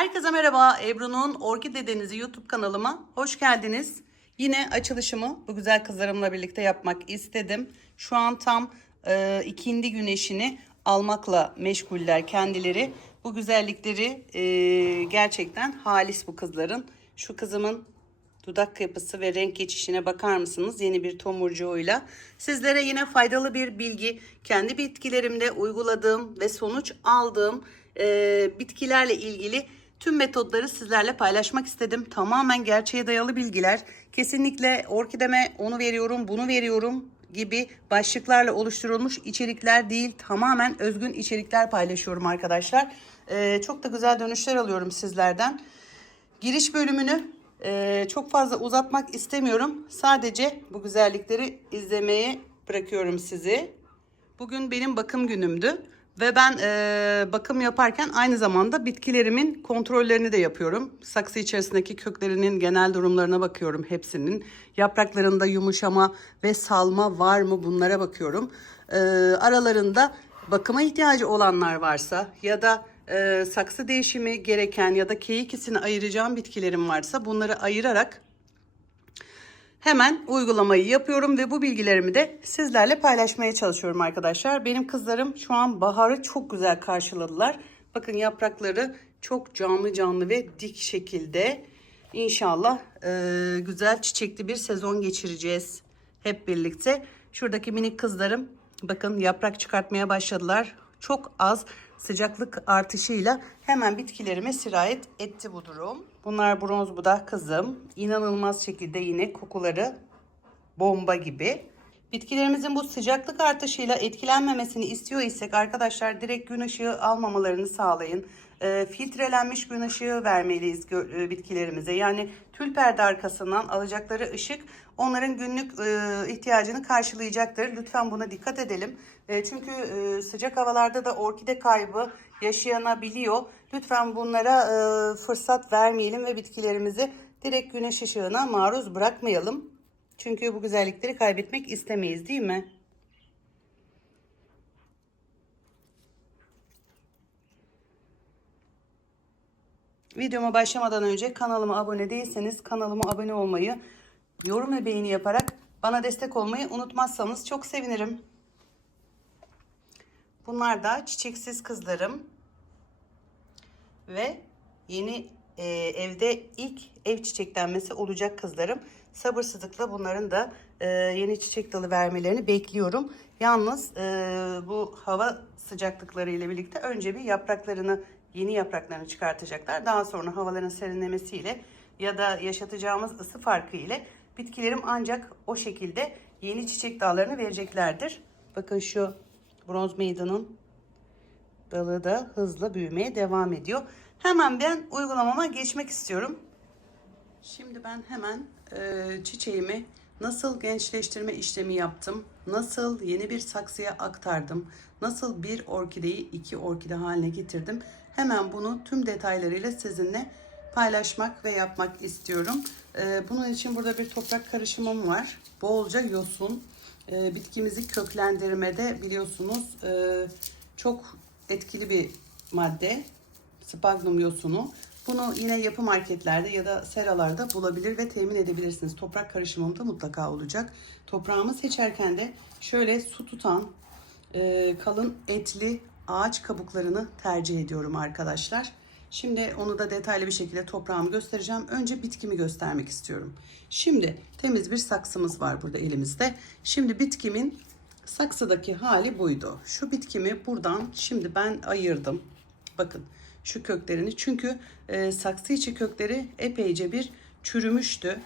Herkese merhaba. Ebru'nun Orkide Denizi YouTube kanalıma hoş geldiniz. Yine açılışımı bu güzel kızlarımla birlikte yapmak istedim. Şu an tam e, ikindi güneşini almakla meşguller kendileri. Bu güzellikleri e, gerçekten halis bu kızların. Şu kızımın dudak yapısı ve renk geçişine bakar mısınız? Yeni bir tomurcuğuyla. Sizlere yine faydalı bir bilgi, kendi bitkilerimde uyguladığım ve sonuç aldığım e, bitkilerle ilgili tüm metotları sizlerle paylaşmak istedim. Tamamen gerçeğe dayalı bilgiler. Kesinlikle orkideme onu veriyorum, bunu veriyorum gibi başlıklarla oluşturulmuş içerikler değil. Tamamen özgün içerikler paylaşıyorum arkadaşlar. E, çok da güzel dönüşler alıyorum sizlerden. Giriş bölümünü e, çok fazla uzatmak istemiyorum. Sadece bu güzellikleri izlemeye bırakıyorum sizi. Bugün benim bakım günümdü ve ben e, bakım yaparken aynı zamanda bitkilerimin kontrollerini de yapıyorum. Saksı içerisindeki köklerinin genel durumlarına bakıyorum hepsinin. Yapraklarında yumuşama ve salma var mı bunlara bakıyorum. E, aralarında bakıma ihtiyacı olanlar varsa ya da e, saksı değişimi gereken ya da keyikisini ayıracağım bitkilerim varsa bunları ayırarak hemen uygulamayı yapıyorum ve bu bilgilerimi de sizlerle paylaşmaya çalışıyorum arkadaşlar. Benim kızlarım şu an baharı çok güzel karşıladılar. Bakın yaprakları çok canlı canlı ve dik şekilde İnşallah e, güzel çiçekli bir sezon geçireceğiz hep birlikte. Şuradaki minik kızlarım bakın yaprak çıkartmaya başladılar. Çok az sıcaklık artışıyla hemen bitkilerime sirayet etti bu durum. Bunlar bronz budak kızım. İnanılmaz şekilde yine kokuları bomba gibi. Bitkilerimizin bu sıcaklık artışıyla etkilenmemesini istiyor isek arkadaşlar direkt gün ışığı almamalarını sağlayın. E, filtrelenmiş gün ışığı vermeliyiz e, bitkilerimize. Yani tül perde arkasından alacakları ışık onların günlük e, ihtiyacını karşılayacaktır. Lütfen buna dikkat edelim. E, çünkü e, sıcak havalarda da orkide kaybı yaşayanabiliyor. Lütfen bunlara fırsat vermeyelim ve bitkilerimizi direkt güneş ışığına maruz bırakmayalım. Çünkü bu güzellikleri kaybetmek istemeyiz değil mi? Videoma başlamadan önce kanalıma abone değilseniz kanalıma abone olmayı, yorum ve beğeni yaparak bana destek olmayı unutmazsanız çok sevinirim. Bunlar da çiçeksiz kızlarım ve yeni e, evde ilk ev çiçeklenmesi olacak kızlarım. Sabırsızlıkla bunların da e, yeni çiçek dalı vermelerini bekliyorum. Yalnız e, bu hava sıcaklıkları ile birlikte önce bir yapraklarını yeni yapraklarını çıkartacaklar. Daha sonra havaların serinlemesiyle ya da yaşatacağımız ısı farkı ile bitkilerim ancak o şekilde yeni çiçek dallarını vereceklerdir. Bakın şu bronz meydanın dalı da hızla büyümeye devam ediyor. Hemen ben uygulamama geçmek istiyorum. Şimdi ben hemen e, çiçeğimi nasıl gençleştirme işlemi yaptım, nasıl yeni bir saksıya aktardım, nasıl bir orkideyi iki orkide haline getirdim. Hemen bunu tüm detaylarıyla sizinle paylaşmak ve yapmak istiyorum. E, bunun için burada bir toprak karışımım var. Bolca yosun. E, bitkimizi köklendirmede biliyorsunuz e, çok etkili bir madde. Spagnum yosunu. Bunu yine yapı marketlerde ya da seralarda bulabilir ve temin edebilirsiniz. Toprak karışımım da mutlaka olacak. Toprağımı seçerken de şöyle su tutan e, kalın etli ağaç kabuklarını tercih ediyorum arkadaşlar. Şimdi onu da detaylı bir şekilde toprağımı göstereceğim. Önce bitkimi göstermek istiyorum. Şimdi temiz bir saksımız var burada elimizde. Şimdi bitkimin saksıdaki hali buydu. Şu bitkimi buradan şimdi ben ayırdım. Bakın şu köklerini çünkü e, saksı içi kökleri epeyce bir çürümüştü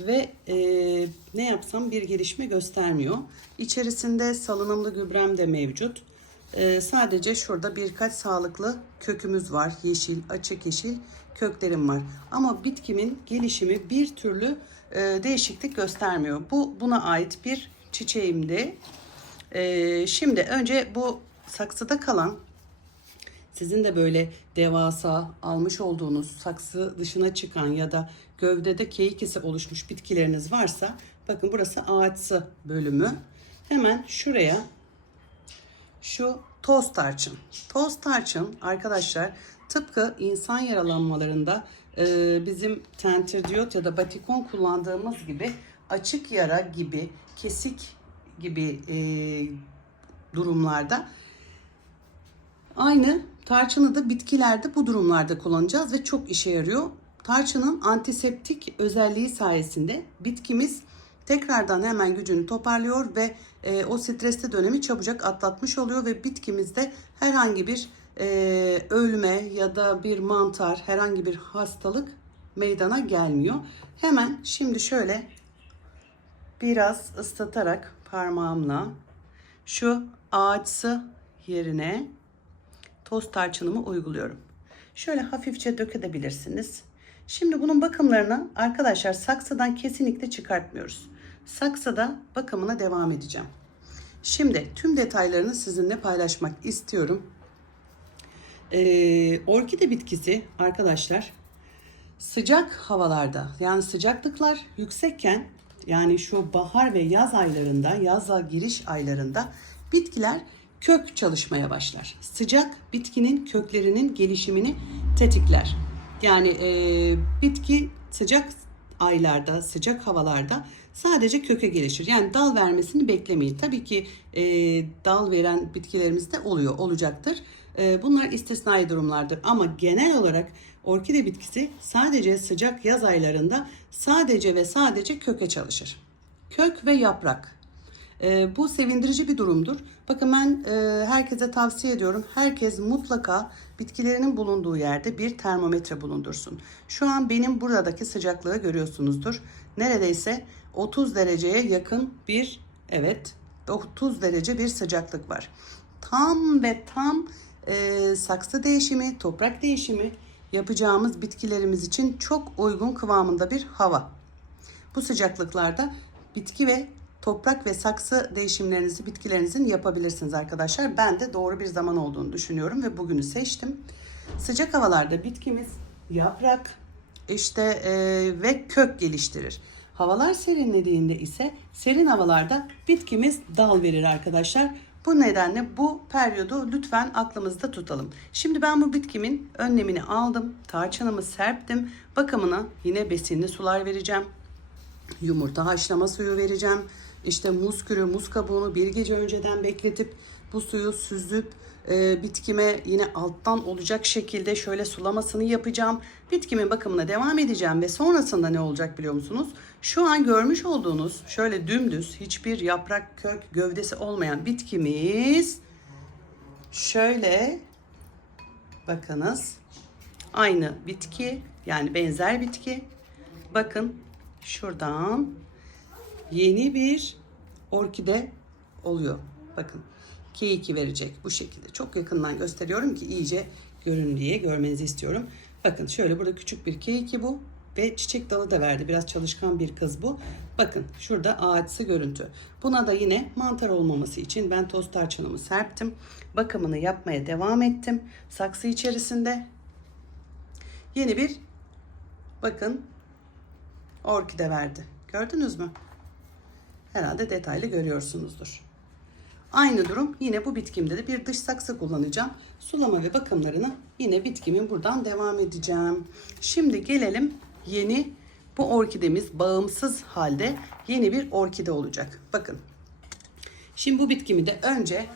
ve e, ne yapsam bir gelişme göstermiyor. İçerisinde salınımlı gübrem de mevcut. E, sadece şurada birkaç sağlıklı kökümüz var. Yeşil, açık yeşil köklerim var. Ama bitkimin gelişimi bir türlü e, değişiklik göstermiyor. Bu buna ait bir çiçeğimdi. E, şimdi önce bu saksıda kalan sizin de böyle devasa almış olduğunuz saksı dışına çıkan ya da gövdede keyik isi oluşmuş bitkileriniz varsa bakın burası ağaçsı bölümü. Hemen şuraya şu toz tarçın. Toz tarçın arkadaşlar Tıpkı insan yaralanmalarında e, bizim tentridiyot ya da batikon kullandığımız gibi açık yara gibi, kesik gibi e, durumlarda aynı tarçını da bitkilerde bu durumlarda kullanacağız ve çok işe yarıyor. Tarçının antiseptik özelliği sayesinde bitkimiz tekrardan hemen gücünü toparlıyor ve e, o stresli dönemi çabucak atlatmış oluyor ve bitkimizde herhangi bir e, ölme ya da bir mantar, herhangi bir hastalık meydana gelmiyor. Hemen şimdi şöyle biraz ıslatarak parmağımla şu ağaçsı yerine toz tarçınımı uyguluyorum. Şöyle hafifçe dökebilirsiniz. Şimdi bunun bakımlarını arkadaşlar saksıdan kesinlikle çıkartmıyoruz. Saksıda bakımına devam edeceğim. Şimdi tüm detaylarını sizinle paylaşmak istiyorum. Ee, orkide bitkisi arkadaşlar sıcak havalarda yani sıcaklıklar yüksekken yani şu bahar ve yaz aylarında yaza giriş aylarında bitkiler kök çalışmaya başlar. Sıcak bitkinin köklerinin gelişimini tetikler. Yani e, bitki sıcak aylarda, sıcak havalarda sadece köke gelişir. Yani dal vermesini beklemeyin. Tabii ki e, dal veren bitkilerimiz de oluyor, olacaktır. E, bunlar istisnai durumlardır. Ama genel olarak orkide bitkisi sadece sıcak yaz aylarında sadece ve sadece köke çalışır. Kök ve yaprak. E, bu sevindirici bir durumdur. Bakın ben e, herkese tavsiye ediyorum. Herkes mutlaka bitkilerinin bulunduğu yerde bir termometre bulundursun. Şu an benim buradaki sıcaklığı görüyorsunuzdur. Neredeyse 30 dereceye yakın bir evet 30 derece bir sıcaklık var. Tam ve tam e, saksı değişimi, toprak değişimi yapacağımız bitkilerimiz için çok uygun kıvamında bir hava. Bu sıcaklıklarda bitki ve toprak ve saksı değişimlerinizi bitkilerinizin yapabilirsiniz arkadaşlar. Ben de doğru bir zaman olduğunu düşünüyorum ve bugünü seçtim. Sıcak havalarda bitkimiz yaprak işte e, ve kök geliştirir. Havalar serinlediğinde ise serin havalarda bitkimiz dal verir arkadaşlar. Bu nedenle bu periyodu lütfen aklımızda tutalım. Şimdi ben bu bitkimin önlemini aldım. Tarçınımı serptim. Bakımına yine besinli sular vereceğim. Yumurta haşlama suyu vereceğim. İşte muz kürü, muz kabuğunu bir gece önceden bekletip bu suyu süzüp e, bitkime yine alttan olacak şekilde şöyle sulamasını yapacağım. Bitkimin bakımına devam edeceğim ve sonrasında ne olacak biliyor musunuz? Şu an görmüş olduğunuz şöyle dümdüz hiçbir yaprak, kök, gövdesi olmayan bitkimiz şöyle bakınız aynı bitki yani benzer bitki. Bakın şuradan yeni bir orkide oluyor. Bakın K2 verecek bu şekilde. Çok yakından gösteriyorum ki iyice görün diye görmenizi istiyorum. Bakın şöyle burada küçük bir K2 bu ve çiçek dalı da verdi. Biraz çalışkan bir kız bu. Bakın şurada ağaçsı görüntü. Buna da yine mantar olmaması için ben toz tarçınımı serptim. Bakımını yapmaya devam ettim. Saksı içerisinde yeni bir bakın orkide verdi. Gördünüz mü? Herhalde detaylı görüyorsunuzdur. Aynı durum yine bu bitkimde de bir dış saksı kullanacağım. Sulama ve bakımlarını yine bitkimin buradan devam edeceğim. Şimdi gelelim yeni bu orkidemiz bağımsız halde yeni bir orkide olacak. Bakın. Şimdi bu bitkimi de önce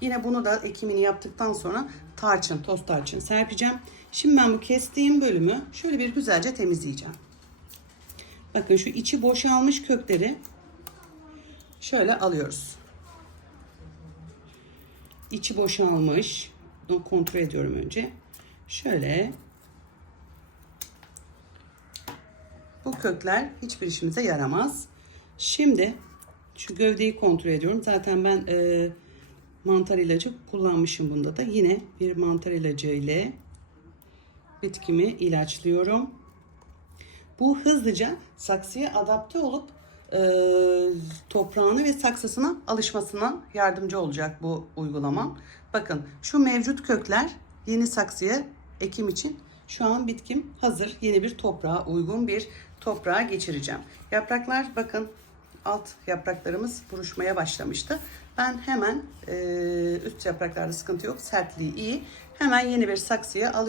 yine bunu da ekimini yaptıktan sonra tarçın, toz tarçın serpeceğim. Şimdi ben bu kestiğim bölümü şöyle bir güzelce temizleyeceğim. Bakın şu içi boşalmış kökleri şöyle alıyoruz. İçi boşalmış. Onu kontrol ediyorum önce. Şöyle. Bu kökler hiçbir işimize yaramaz. Şimdi şu gövdeyi kontrol ediyorum. Zaten ben e, mantar ilacı kullanmışım bunda da. Yine bir mantar ilacı ile bitkimi ilaçlıyorum. Bu hızlıca saksıya adapte olup e, toprağını ve saksısına alışmasına yardımcı olacak bu uygulama. Bakın şu mevcut kökler yeni saksıya ekim için şu an bitkim hazır. Yeni bir toprağa uygun bir toprağa geçireceğim. Yapraklar bakın alt yapraklarımız buruşmaya başlamıştı. Ben hemen e, üst yapraklarda sıkıntı yok. Sertliği iyi. Hemen yeni bir saksıya alıyorum.